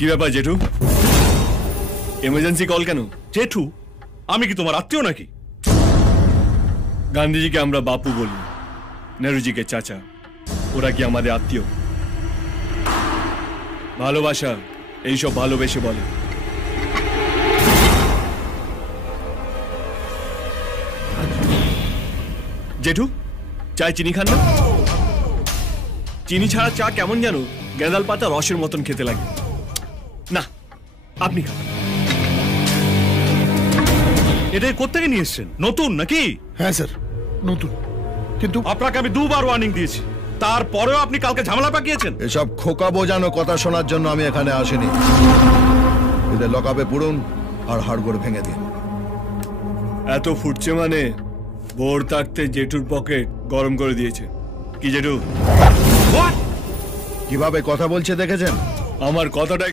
কি ব্যাপার জেঠু? এমার্জেন্সি কল কেন? জেঠু, আমি কি তোমার আত্মীয় নাকি? গান্ধীজিকে আমরা বাপু বলি, নেহরুজিকে চাচা। ওরা কি আমাদের আত্মীয়? ভালোবাসা এইসব ভালোবেসে বলে। জেঠু, চায় চিনি খান না? চিনি ছাড়া চা কেমন যেন গেঁদাল পাতা রসের মতন খেতে লাগে। না, আপনি খান। এটা কোত্থেকে নিয়ে এসছেন? নতুন নাকি? হ্যাঁ স্যার, নতুন। কিন্তু আপনাকে আমি দুবার ওয়ার্নিং দিয়েছি, তারপরেও আপনি কালকে ঝামেলা পাকিয়েছেন। এসব খোকা বোঝানো কথা শোনার জন্য আমি এখানে আসিনি। এদের লকআপে পুরুন আর হাড় করে ভেঙে দিন। এত ফুটছে মানে ভোর থাকতে জেঠুর পকেট গরম করে দিয়েছে। কি জেঠু? কিভাবে কথা বলছে দেখেছেন? আমার কথাটা